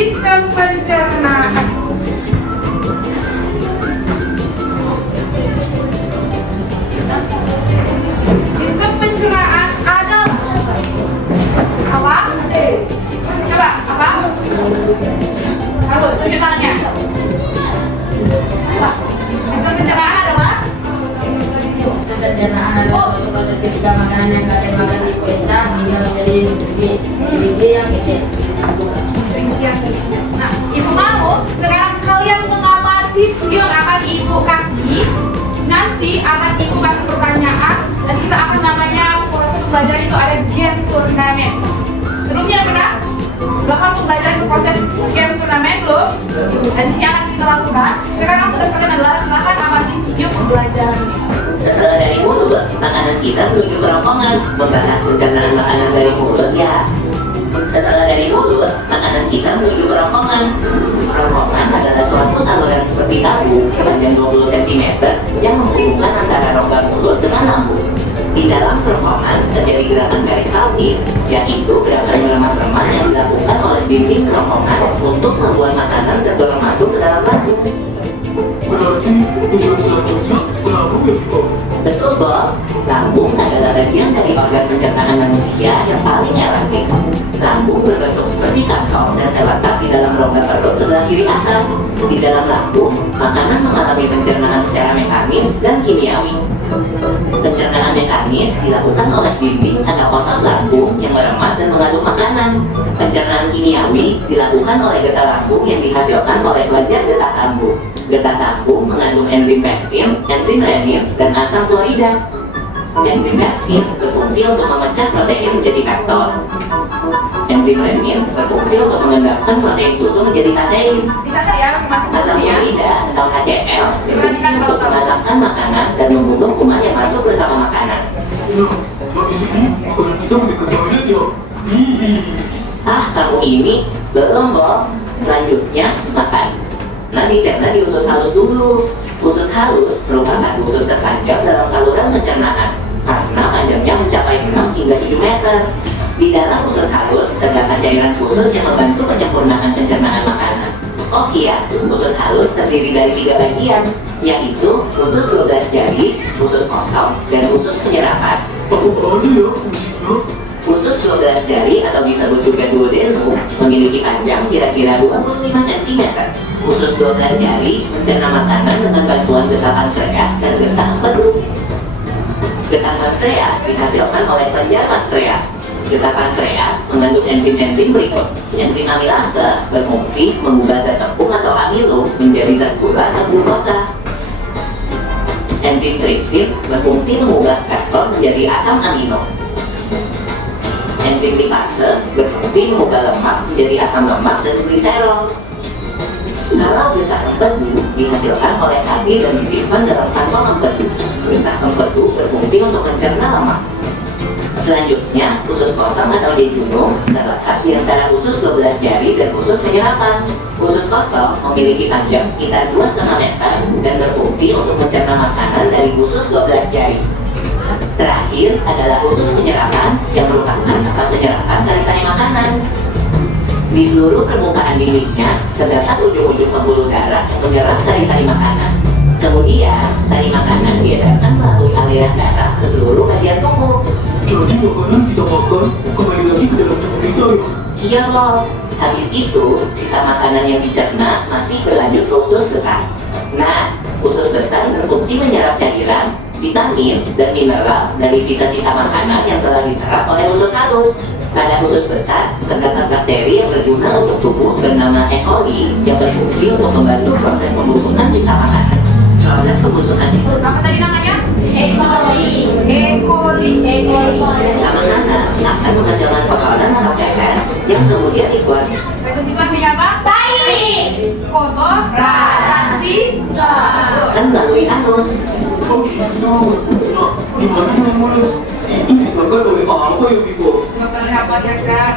sistem pencernaan. Sistem pencernaan adalah apa? Coba apa? Harus tunjuk tangannya. Apa? Sistem pencernaan adalah pencernaan adalah suatu proses ketika makanan yang kalian makan dipecah hingga menjadi gizi yang isi. Nah, ibu mau sekarang kalian mengamati video yang akan ibu kasih. Nanti akan ibu kasih pertanyaan dan kita akan namanya proses pembelajaran itu ada games turnamen. Sebelumnya pernah bakal pembelajaran proses games turnamen belum? Dan sini akan kita lakukan. Sekarang tugas kalian adalah silakan amati video pembelajaran ini. Setelah dari mulut, makanan kita menuju kerongkongan. Membahas pencernaan makanan dari mulut ya. Setelah dari mulut, makanan kita menuju kerongkongan. Kerongkongan adalah suatu saluran seperti tabung sepanjang 20 cm yang menghubungkan antara rongga mulut dengan lambung. Di dalam kerongkongan terjadi gerakan peristaltik, yaitu gerakan meremas-remas yang dilakukan oleh dinding kerongkongan untuk membuat makanan terdorong masuk ke dalam lambung. Berarti tujuan selanjutnya lambung ya, Bro? Betul, Bob. Lambung adalah bagian dari organ pencernaan manusia yang paling elastis. Lambung berbentuk seperti kantong dan terletak di dalam rongga perut sebelah kiri atas. Di dalam lambung, makanan mengalami pencernaan secara mekanis dan kimiawi. Pencernaan mekanis dilakukan oleh dinding atau otot lambung yang meremas dan mengaduk makanan. Pencernaan kimiawi dilakukan oleh getah lambung yang dihasilkan oleh wajar getah lambung. Getah lambung mengandung enzim peksin, enzim renin, dan asam klorida. Enzim peksin berfungsi untuk memecah protein menjadi kaktor. Enzim renin berfungsi untuk mengendapkan protein susu menjadi kasein. Dicatat ya masing-masing Asam fungsi ya. klorida atau HCl berfungsi untuk memasakkan makanan dan membunuh kuman yang masuk bersama makanan. Ya, habis ini makanan kita pergi ke toilet ya. Hihi. Kamu ini belum, Bob. Selanjutnya makan. Nah, dicerna di usus halus dulu. Usus halus merupakan usus terpanjang dalam saluran pencernaan karena panjangnya mencapai 6 hingga 7 meter. Di dalam usus halus terdapat cairan khusus yang membantu penyempurnaan pencernaan makanan. Oh iya, usus halus terdiri dari 3 bagian, yaitu usus 12 jari, usus kosong, dan usus penyerapan. Apa aja ya fungsinya? Usus 12 jari atau disebut juga duodenum memiliki panjang kira-kira 25 cm. Usus 12 jari mencerna makanan dengan bantuan getah pankreas dan getah empedu. Getah pankreas dihasilkan oleh kelenjar pankreas. Getah pankreas mengandung enzim-enzim berikut. Enzim amilase berfungsi mengubah zat tepung atau amilum menjadi zat gula atau glukosa. Enzim tripsin berfungsi mengubah kaktor menjadi asam amino. Enzim lipase berfungsi mengubah lemak menjadi asam lemak dan gliserol. Kalau getah empedu dihasilkan oleh kaki dan disimpan dalam kantong empedu. Getah empedu berfungsi untuk mencerna lemak. Selanjutnya, usus kosong atau jejunum terletak di antara usus 12 jari dan usus penyerapan. Usus kosong memiliki panjang sekitar 2,5 meter dan berfungsi untuk mencerna makanan dari usus 12 jari. Terakhir adalah usus penyerapan yang merupakan tempat penyerapan sari-sari makanan. Di seluruh permukaan dindingnya terdapat ujung-ujung pembuluh darah yang menyerap sari-sari makanan. Kemudian, sari makanan diedarkan melalui aliran darah ke seluruh bagian tubuh. Jadi makanan kita makan kembali lagi ke dalam tubuh kita ya? Iya, Bob. Habis itu, sisa makanan yang dicerna masih berlanjut ke usus besar. Nah, usus besar berfungsi menyerap cairan, vitamin, dan mineral dari sisa-sisa makanan yang telah diserap oleh usus halus. Pada usus besar, terdapat bakteri yang berguna untuk tubuh bernama E. coli yang berfungsi untuk membantu proses pembusukan sisa makanan. Proses pembusukan itu Apa tadi namanya? E. coli. E. coli. E. coli. makanan akan menghasilkan kotoran atau feses yang kemudian dikeluarkan. Feses itu artinya apa? Tai. Kotor, transaksi, Kan melalui anus. Oh gitu. Nah, gimana yang mulus? Itu disebabkan oleh apa ya, Biko? Disebabkan oleh apa kira-kira?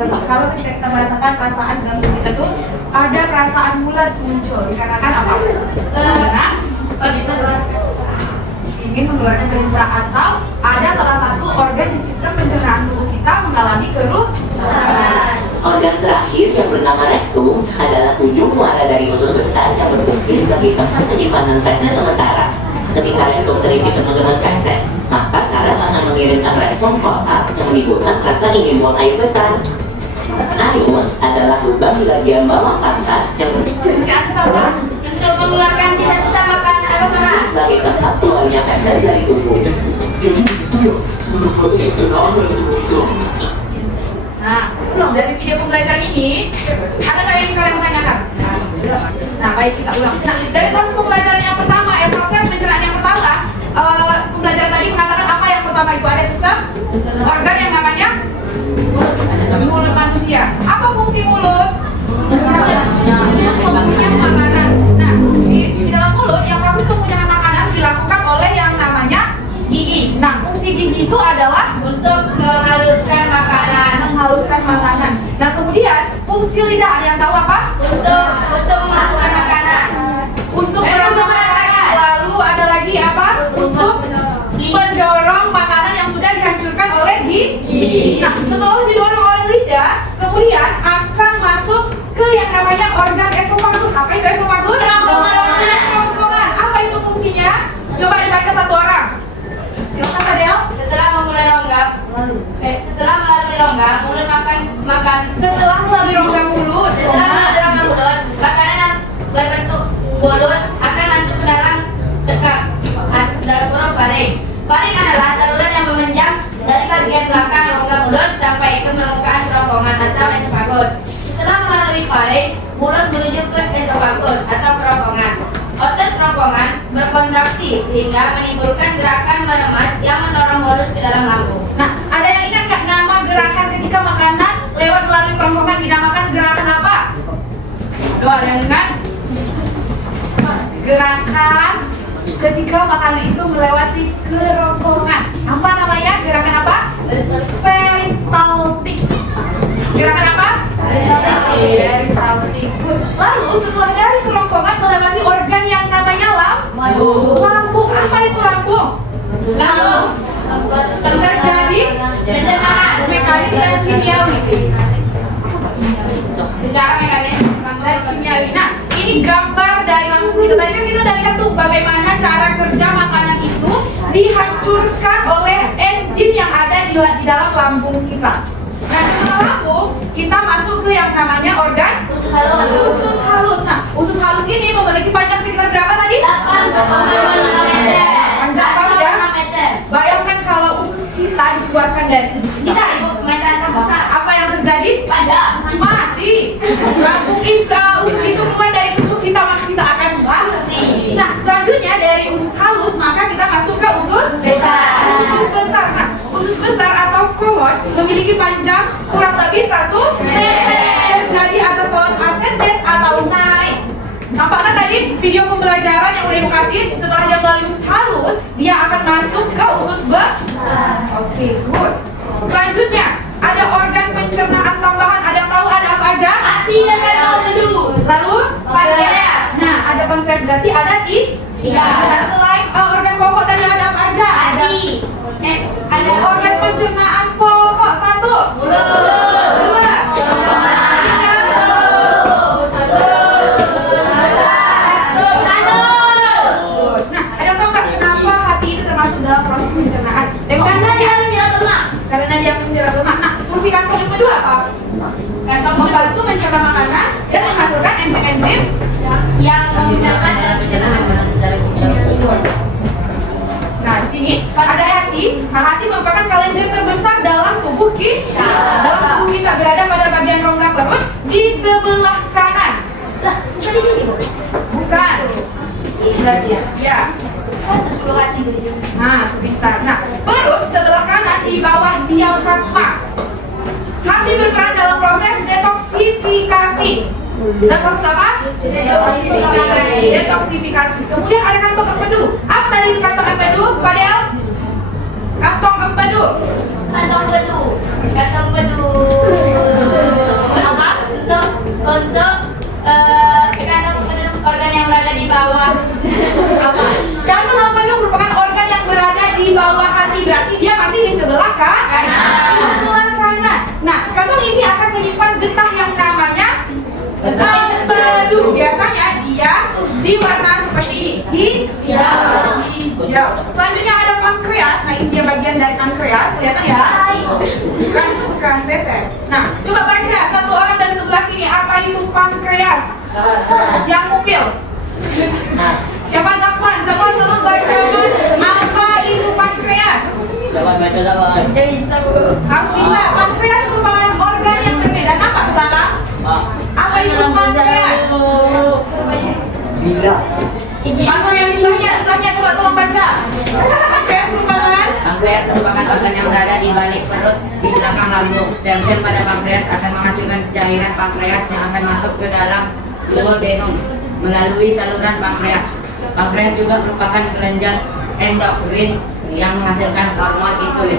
Kalau ketika kita merasakan perasaan dalam diri kita tuh ada perasaan mules muncul dikarenakan apa? Karena ingin mengeluarkan berisa atau ada salah satu organ di sistem pencernaan tubuh kita mengalami kerusakan. Organ terakhir yang bernama rektum lambung adalah ujung muara dari usus besar yang berfungsi sebagai tempat penyimpanan feses sementara. Ketika respon terisi penuh dengan feses, maka saraf akan mengirimkan respon kotak yang menimbulkan rasa ingin buang air besar. Anus adalah lubang di bagian bawah pantat yang Si Anda sabar. Untuk mengeluarkan sisa-sisa makanan atau makanan. sebagai tempat keluarnya feses dari tubuh. Jadi itu ya, untuk proses pencernaan dalam tubuh kita. Nah, dari video pembelajaran ini, ada nggak yang kalian tanyakan? Nah, baik kita ulang. Nah, dari proses pembelajaran yang pertama, proses pencernaan yang pertama, pembelajaran tadi mengatakan apa yang pertama itu ada sistem organ yang namanya mulut manusia. Apa fungsi mulut? Untuk mengunyah makanan. Nah, di dalam mulut yang proses pengunyahan makanan dilakukan oleh yang namanya gigi. Nah, fungsi gigi itu adalah Untuk menghaluskan makanan. menghaluskan makanan. Nah, kemudian fungsi lidah ada yang tahu apa? Untuk memasukkan makanan. Untuk merasa makanan. Lalu ada lagi apa? Untuk mendorong makanan yang sudah dihancurkan oleh gigi. Nah, setelah didorong oleh lidah, kemudian akan masuk ke yang namanya organ esofagus. Apa itu esofagus? Kerongkongan. Apa itu fungsinya? Coba dibaca satu orang. Silakan Fadel. Setelah memulai rongga, setelah melalui rongga, mulut makan. Setelah melalui rongga mulut, Setelah melalui rongga mulut, makanan berbentuk bolus akan masuk ke dalam kurung faring. Faring adalah saluran yang memanjang dari bagian belakang rongga mulut sampai ke permukaan kerongkongan atau esofagus. Setelah melalui faring, bulus menuju ke esofagus atau kerongkongan. Otot kerongkongan berkontraksi sehingga menimbulkan gerakan meremas yang mendorong bolus ke dalam lambung. Nah, ada yang ingat nggak nama gerakan ketika makanan lewat melalui kerongkongan dinamakan gerakan apa? Doa ada yang ingat? Gerakan ketika makanan itu melewati kerongkongan. Apa namanya? Gerakan apa? Peristaltik. Gerakan apa? Peristaltik. Good. Lalu setelah dari kerongkongan melewati organ yang namanya lambung. Lambung. Apa itu lambung? Lambung terjadi Pencernaan. mekanis dan kimiawi. Secara mekanis Dan kimiawi. Nah, ini gambar dari lambung kita. Tadi kan kita udah lihat tuh bagaimana cara kerja makanan itu dihancurkan oleh enzim yang ada di dalam lambung kita. Nah, setelah lambung, kita masuk ke yang namanya organ usus halus. usus halus. Nah, usus halus ini memiliki panjang sekitar berapa tadi? 8,5 meter. Panjang tahu ya? 8,5 meter. Bayangkan kalau usus kita dikeluarkan dari tubuh Bisa kita. ibu meter terbesar. Apa yang terjadi? Padam. Mati. Lambung itu, usus itu keluar dari tubuh kita, maka kita akan mati. Nah, selanjutnya dari usus halus, maka kita masuk ke usus Besar. Usus besar. Nah, usus besar atau kolon memiliki panjang kurang lebih 1 meter. Terjadi atas kolon ascendens atau naik. Apakah tadi video pembelajaran yang udah ibu kasih setelah dia melalui usus halus, dia akan masuk ke usus besar. Oke, good. Selanjutnya ada organ pencernaan tambahan. Ada yang tahu ada apa aja? Hati dan empedu. Lalu Pankreas. Nah, ada pankreas berarti ada di. Iya. Nah, selain organ pokok tadi ada apa aja? Hati. Ada Organ pencernaan pokok 1, mulut. 2, 3, Nah, ada yang tahu nggak kenapa hati itu termasuk dalam proses pencernaan? Karena dia menyerap lemak. Karena dia menyerap lemak. Nah, fungsi kantong yang kedua apa? Kantong membantu mencerna makanan dan menghasilkan enzim-enzim. Yang menggunakan dalam pencernaan. Nah, di sini ada hati. Nah, hati merupakan kelenjar terbesar dalam tubuh kita. Dalam tubuh kita berada pada bagian rongga perut di sebelah kanan. Lah, bukan di sini, Bu. Bukan. Ini berarti ya. Ya. Ada 10 hati tuh di sini. Nah, pintar. Nah, perut sebelah kanan di bawah diafragma. Hati berperan dalam proses detoksifikasi. Dan proses apa? Detoksifikasi. Kemudian ada kantong empedu. Apa tadi itu kantong empedu? Fadel? Kantong empedu. Kantong bedu. Kantong bedu. Apa? Untuk kantong bedu organ yang berada di bawah. Apa? Kantong empedu merupakan organ yang berada di bawah hati. Berarti dia masih di sebelah kanan. Di sebelah kanan. Nah, kantong ini akan menyimpan getah yang namanya getah biru. Biasanya dia diwarna seperti hijau. Selanjutnya ada pankreas. Nah, ini dia bagian dari pankreas. Kelihatan ya? Bukan, itu bukan feses. Nah, coba baca satu orang dan sebelah sini. Apa itu pankreas? Yang upil. Siapa Zakwan? Zakwan tolong bacakan apa itu pankreas? Harus bisa. Pankreas merupakan organ yang berbeda. Apa Tala? Apa itu pankreas? Pankreas sebelahnya coba tolong baca. Pankreas merupakan Pankreas merupakan organ yang berada di balik perut di belakang lambung. Sel-sel pada pankreas akan menghasilkan cairan pankreas yang akan masuk ke dalam duodenum melalui saluran pankreas. Pankreas juga merupakan kelenjar endokrin yang menghasilkan hormon insulin.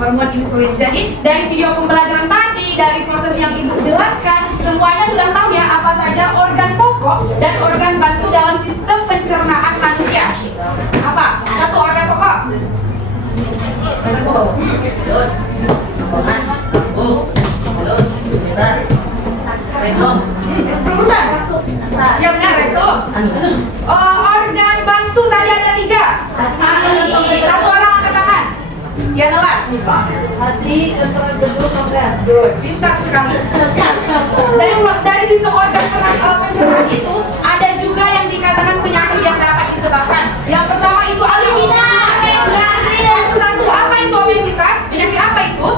hormon insulin. Jadi dari video pembelajaran tadi, dari proses yang ibu jelaskan, semuanya sudah tahu ya apa saja organ pokok dan organ bantu dalam sistem pencernaan manusia. Apa? Satu organ pokok. Berurutan. Ya benar, rektum. Organ bantu tadi ada 3. Satu orang angkat tangan. Ya Nela. Hati, jantung, pankreas. Good, pintar sekali. Dari sistem organ pencernaan itu ada juga yang dikatakan penyakit yang dapat disebabkan. Yang pertama itu satu, apa itu obesitas? Penyakit apa itu?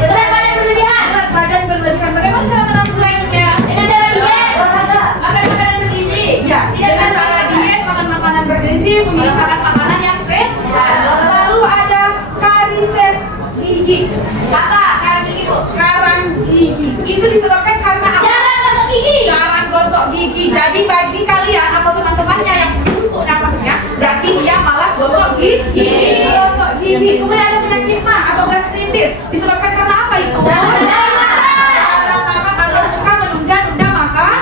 Berat badan berlebihan. Berat badan berlebihan. Bagaimana cara menanggulanginya? Dengan cara diet, makan makanan bergizi. Ya, dengan cara diet, makan makanan bergizi, memilih makanan yang sehat. Lalu ada varises gigi. Apa? Karang gigi bu. Karang gigi. Itu disebabkan karena apa? Jarang masuk gigi. Cara gosok gigi. Jadi bagi kalian atau teman-temannya yang busuk napasnya, berarti dia malas gosok gigi. Gosok gigi. Kemudian ada penyakit mah atau gastritis. Disebabkan karena apa itu? Jarang makan atau suka menunda-nunda makan.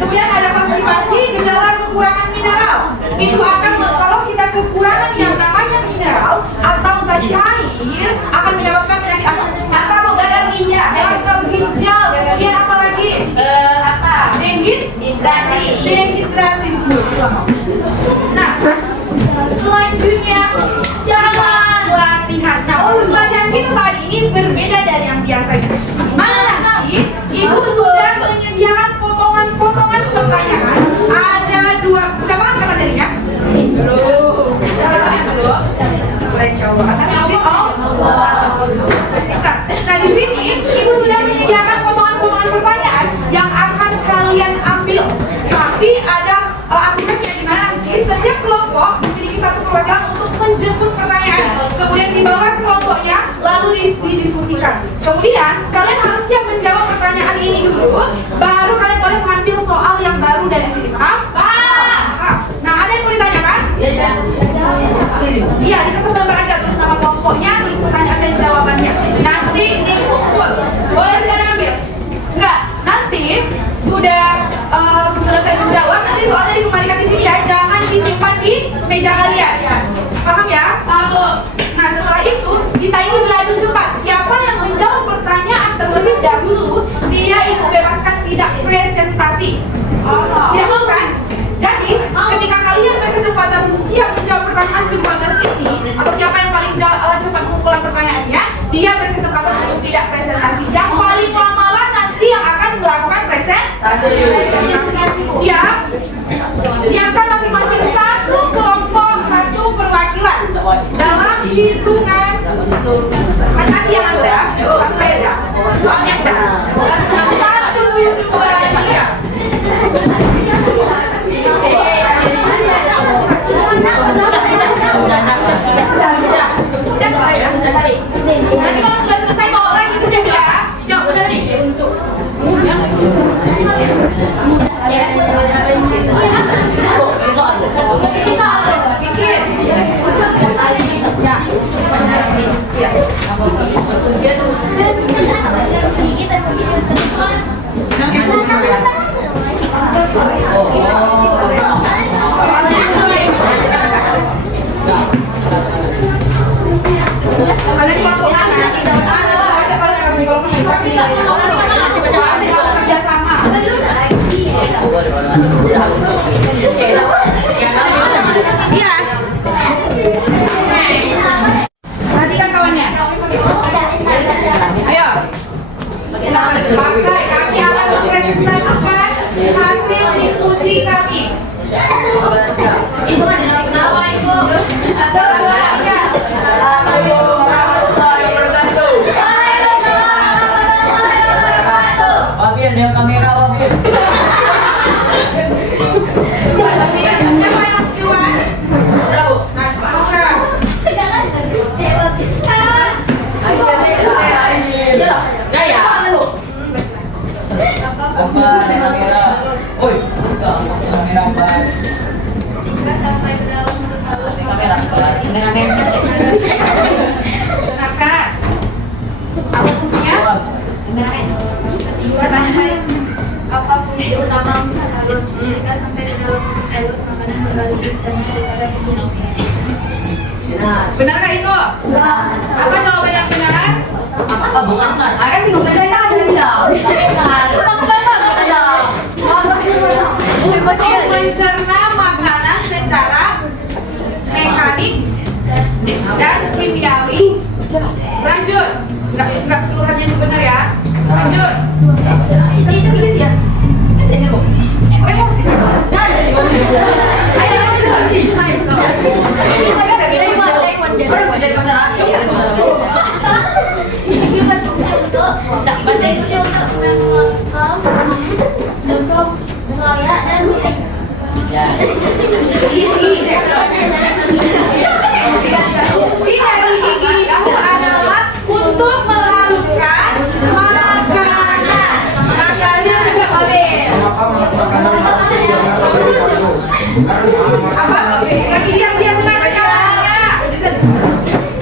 Kemudian ada konstipasi, gejala kekurangan mineral. Itu akan kalau kita kekurangan yang namanya mineral atau zat cair akan menyebabkan penyakit apa? Apa bu? Gagal ginjal. Gagal ginjal. Kemudian apa lagi? Apa? Dehidrasi. Dehidrasi. Nah, selanjutnya latihan. Nah, proses latihan kita saat ini berbeda dari yang biasanya. Dimana nanti ibu sudah menyediakan potongan-potongan pertanyaan. Ada 2. Udah paham kan materinya? Belum. Insya Allah. Atas izin Nah, di sini ibu sudah menyediakan potongan-potongan pertanyaan yang akan kalian ambil. Tapi ada aturannya di mana nanti setiap kelompok memiliki satu perwakilan untuk menjemput pertanyaan. Kemudian dibawa ke kelompoknya, lalu didiskusikan. Kemudian kalian harus siap menjawab pertanyaan ini dulu, baru kalian boleh mengambil soal yang baru dari sini. Paham? Paham. Nah, ada yang mau ditanyakan? Iya, di kertas lembar aja tulis nama kelompoknya, tulis pertanyaan dan jawabannya. Nanti dikumpul. Boleh sekarang ambil? Enggak, nanti sudah selesai menjawab, nanti soalnya dikembalikan di sini ya, jangan disimpan di meja kalian. Paham ya? Paham bu. Nah, setelah itu kita ini beradu cepat. Siapa yang menjawab pertanyaan terlebih dahulu, dia ibu bebaskan tidak presentasi. Tidak mau kan? Jadi, ketika kalian berkesempatan siap menjawab pertanyaan ke-15 ini, atau siapa yang paling cepat mengumpulkan pertanyaannya, dia berkesempatan untuk tidak presentasi. Yang paling lama lah nanti yang akan melakukan presentasi. Siap? Siapkan masing-masing satu kelompok, satu perwakilan. Dalam hitungan hati yang ambil ya, sampai aja. Soalnya udah. 1, 2, 3. Udah selesai ya? Nanti kalau sudah selesai bawa lagi ke sini ya. Cok, udah nih. Bikin. Ada kelompok mana? Ada lah, ada kalau nggak di kelompok bisa. Kerja sama. kamera Wabi. Siapa yang duluan? Bravo. Nah, coba. Gaya. Apa kamera? Oi, kamera apa? Sampai ke dalam mulut halus. Kamera. Kakak. Apa fungsinya? Jika sampai apa fungsi utama usaha halus? Jika sampai ke dalam usaha halus, makanan kembali dicerna secara khusus. Benar nggak itu? Apa jawaban yang benar? Apa bukan? Akan bingung benar nggak ada bilang. Untuk mencerna makanan secara mekanik dan kimiawi. Lanjut. Nggak keseluruhannya itu benar ya. Lanjut. Itu dia. Emosi sih. Ayo fungsi dari gigi itu adalah untuk menghaluskan makanan. Makanya apa? Lagi diam-diam dengan kata-katanya.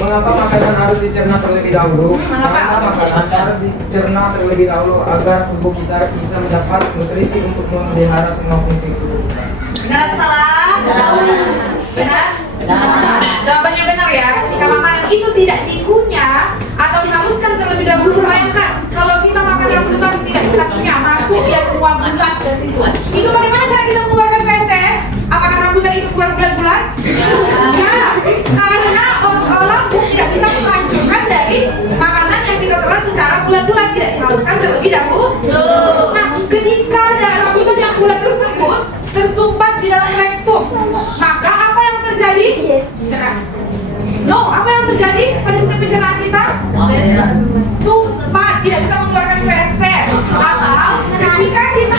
Mengapa makanan harus dicerna terlebih dahulu? Mengapa? Karena makanan harus dicerna terlebih dahulu agar tubuh kita bisa mendapat nutrisi untuk memelihara semua fungsi tubuh kita. Benar atau salah? Benar? Jawabannya benar ya. Ketika makanan itu tidak dikunyah atau dihaluskan terlebih dahulu, bayangkan kalau kita makan rambutan tidak kita kunyah, masuk ya semua bulat ke situ. Itu bagaimana cara kita mengeluarkan feses? Apakah rambutan itu keluar bulat-bulat? Ya, karena olah tidak bisa menghancurkan dari makanan yang kita telan secara bulat-bulat, tidak dihaluskan terlebih dahulu. Nah, ketika ada rambutan yang bulat tersebut tersumbat di dalam rektum, maka apa yang terjadi? No, apa yang terjadi pada sistem pencernaan kita? Tumpah, tidak bisa mengeluarkan feses. Atau ketika kita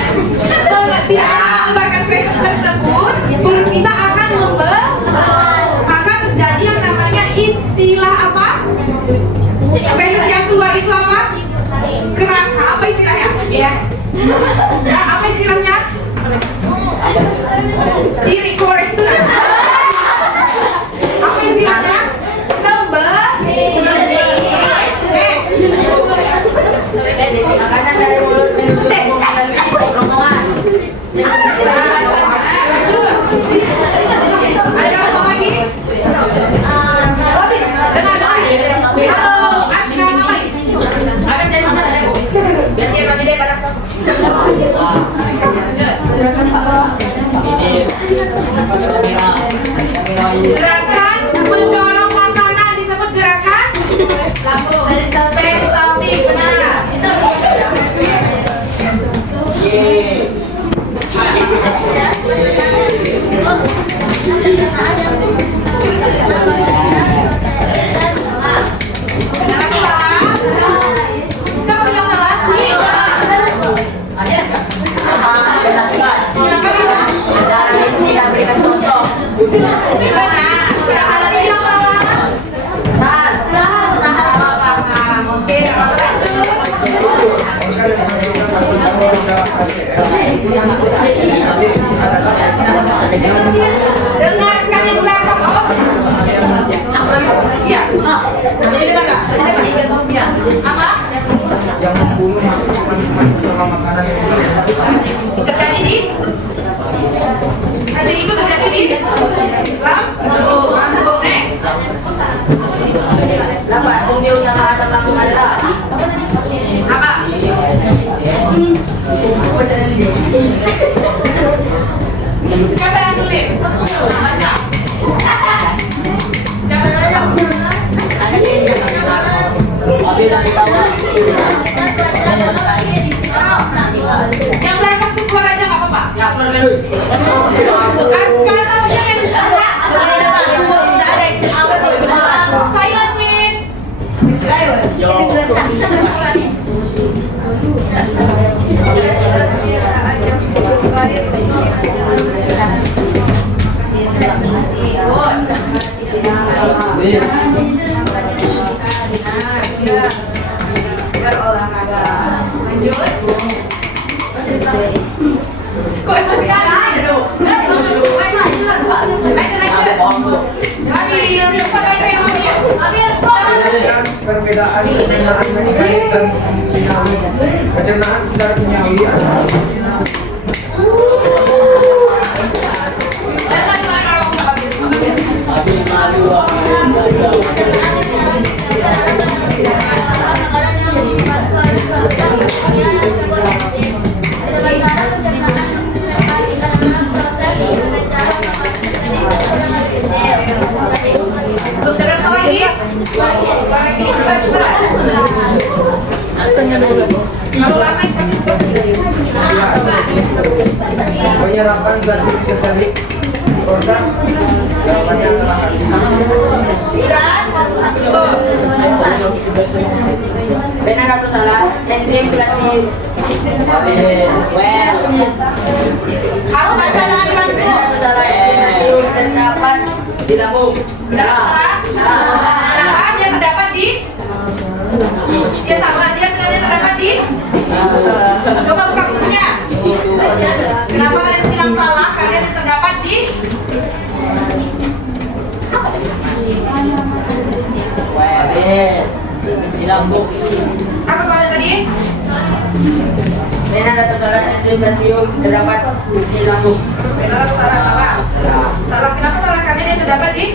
tidak mengeluarkan feses tersebut, perut kita akan membel, maka terjadi yang namanya istilah apa? Feses yang keluar itu apa? Keras. Apa istilahnya? Nah, apa istilahnya? Ciri korek itu. Apa istilahnya? Makanan dari mulut menuju rombongan. Lanjut. Ada masuk lagi? Dengar doi. Halo, Aska ngapain? Akan jadi masalah deh, Bu. Ganti bagi deh pada sekolah. Gerakan mendorong makanan disebut gerakan peristaltik. Benar. Benar atau salah? Siapa bilang salah? Kenapa bilang? Tidak berikan contoh. Benar. Kenapa lagi bilang salah? Salah paham. Oke, kalau lanjut. Organ yang menghasilkan asam amino di dalam Dengarkan yang belakang. Oh. Iya. Apa? yang membunuh kuman-kuman bersama makanan yang Terjadi di? Tadi itu terjadi di? Lambung. Next. Dapat fungsi utama asam lambung adalah Apa? Siapa yang tulis? Baca. Siapa yang tulis? Wabi dari bawah. Yang belakang tuh suara aja nggak apa-apa. Ya, keluar dulu. Aska sama yang di tengah. Silent, please. Silent. Kok emosi kali? Aduh. Perbedaan pencernaan mekanik dan kimiawi. Pencernaan secara kimiawi adalah menyerahkan berarti terjadi organ jawabannya adalah benar atau salah? Enzim berarti Harus baca jangan dibantu. benar atau salah? Enzim terdapat di lambung. Salah. Kenapa dia terdapat di? Dia salah. Dia benar terdapat di? Coba buka bukunya. Kenapa kalian bilang salah? Karena dia terdapat di? Di lambung. Apa soalnya tadi? Benar atau salah? Enzim berarti terdapat di lambung. Benar atau salah? Salah. Salah. Kenapa salah? Karena dia terdapat di?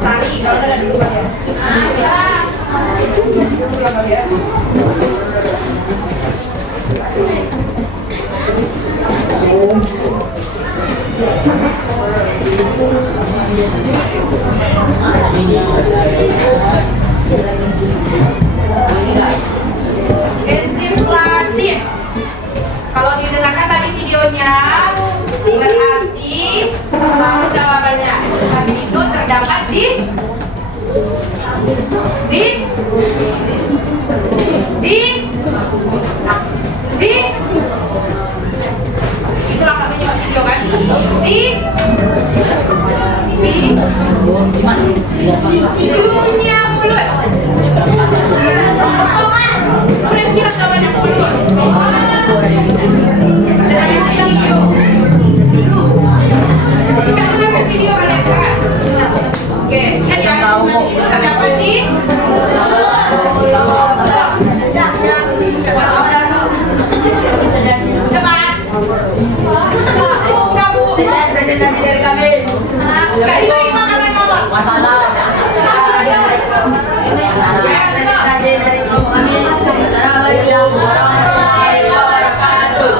Tari. Kalau ada dulu kan ya. Enzim platin. Kalau didengarkan tadi videonya, berarti tahu jawabannya. Platin itu terdapat di itulah kak menyimak video kan di dunia mulut. Udah bilang jawabannya mulut. Ada video. Kita dengarkan video kalian kan. Oke, ingat ya. Itu terdapat di cepat. Udah bu. Presentasi dari kami. Gak diterima karena ngomong. Masalah. Presentasi dari kelompok kami. Assalamualaikum warahmatullahi wabarakatuh.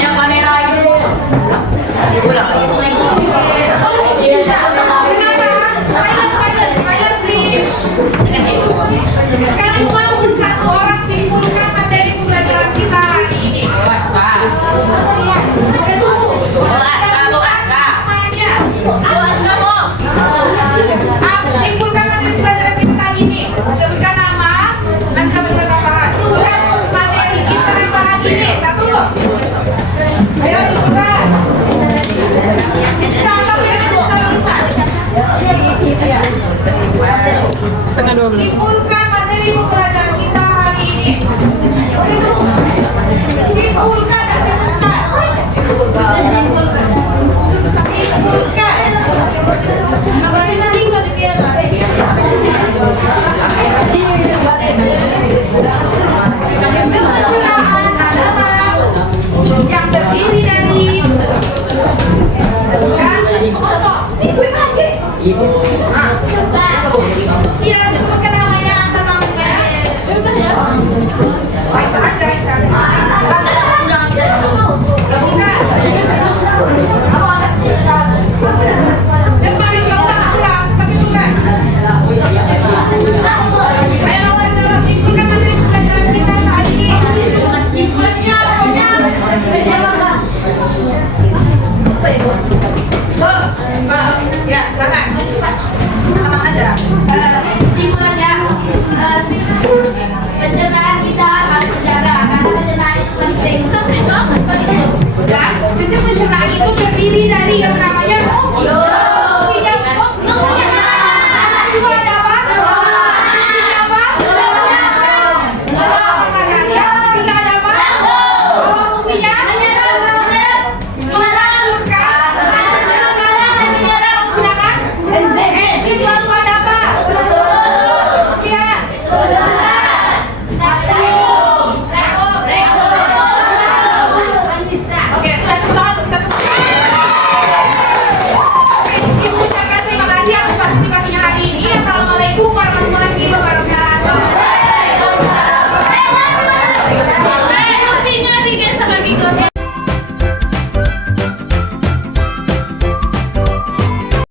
Yang kamera ini. Ulang. Silent please. Sekarang mau satu orang simpulkan materi pembelajaran kita hari ini. Simpulkan materi pembelajaran kita hari ini. Sebutkan nama, Anda berikan tambahan. Sebutkan materi kita saat ini. Satu. Ayo sebutkan. Setengah 12. Simpulkan materi pembelajaran kita hari ini. Simpulkan dan sebutkan. Simpulkan. Kabarnya tinggal di dia. Pencerahan adalah yang terdiri dari sebutkan. Ibu. Iya, sebutkan namanya antar namanya. Aisyah aja, Aisyah. Sebutkan. Cepat, ulang, cepat sebutkan. Ayo lawan jawab, simpulkan materi pembelajaran kita saat ini. Simpulnya.